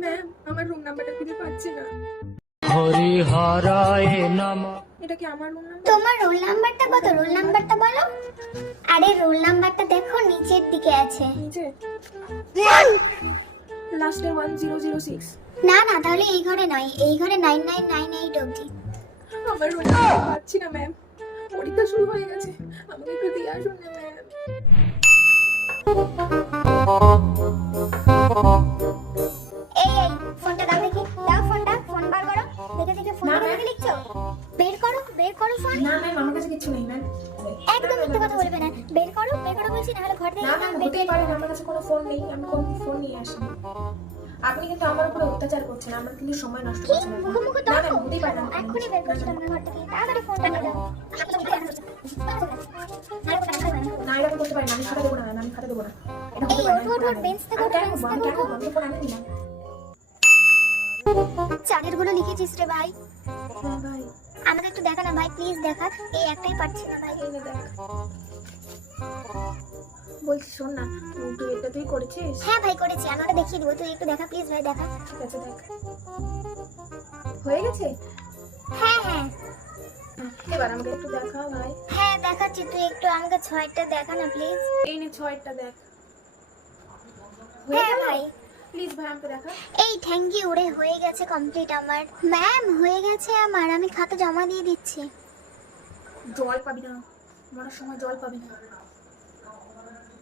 Ma'am আমার room নাম্বারটা খুঁজে পাচ্ছি না। হরিহরায় নমঃ। এটা কি আমার রুম নাম্বার? তোমার রোল নাম্বারটা কত? রোল নাম্বারটা বলো। আরে রোল নাম্বারটা দেখো নিচের দিকে আছে। নিচে লাস্টে 1006। না না, তাহলে এই ঘরে নয়, এই ঘরে 9998 অবধি। আমার রুম নাম্বার পাচ্ছি না ম্যাম। পরীক্ষা শুরু হয়ে গেছে, আমাকে একটু দিয়ে আসুন না ম্যাম। এই ফোনটা দাও দেখি, দাও ফোনটা, ফোন বার করো। দেখে দেখে ফোন না, দেখে ma'am। দেখে লিখছো? বের করো ফোন। না ম্যাম আমার কাছে কিছু নেই ম্যাম। একদম মিথ্যে কথা বলবে না। বের করো বলছি, না হলে ঘর থেকে না ম্যাম হতেই পারে না, আমার কাছে কোনো ফোন নেই, আমি কোনো ফোন নিয়ে আসিনি। আপনি কিন্তু আমার উপরে অত্যাচার করছেন, আমার কিন্তু সময় নষ্ট কি করছেন। মুখে না তর্ক? ম্যাম হতেই পারে না। এক্ষুনি বের করছি তোমার ঘর থেকে, তাড়াতাড়ি ফোনটা নিয়ে যাও। না এরকম করতে পারি না, আমি খাতা দেবো না ম্যাম, আমি খাতা দেবো না। এটা হতে এই পারে না, ওঠ, বেঞ্চ থেকে ওঠ, বেঞ্চ আমি থেকে কেন ওঠ। আমি তো ফোন আনিনি ম্যাম। চারের গুলো লিখেছিস রে ভাই? হ্যাঁ ভাই আমাদের একটু দেখা না ভাই, প্লিজ দেখা। এই একটাই পাচ্ছি না ভাই। এই নে দেখ। বলছি শোন না, তুই এটা তুই করেছিস? হ্যাঁ ভাই করেছি, আমি ওটা দেখিয়ে দিব, তুই একটু দেখা প্লিজ ভাই, দেখা। ঠিক আছে দেখ। হয়ে গেছে? হ্যাঁ এবার আমাকে একটু দেখা ভাই। হ্যাঁ দেখাচ্ছি, তুই একটু আমাকে 6টা দেখা না প্লিজ। এই নে 6টা দেখ। হ্যাঁ ভাই। প্লিজ ভাই আমাকে দেখা। এই থ্যাংক ইউ রে, হয়ে গেছে কমপ্লিট আমার। ম্যাম হয়ে গেছে আমার, আমি খাতা জমা দিয়ে দিচ্ছি। জল পাবি না, মরার সময় জল পাবি না।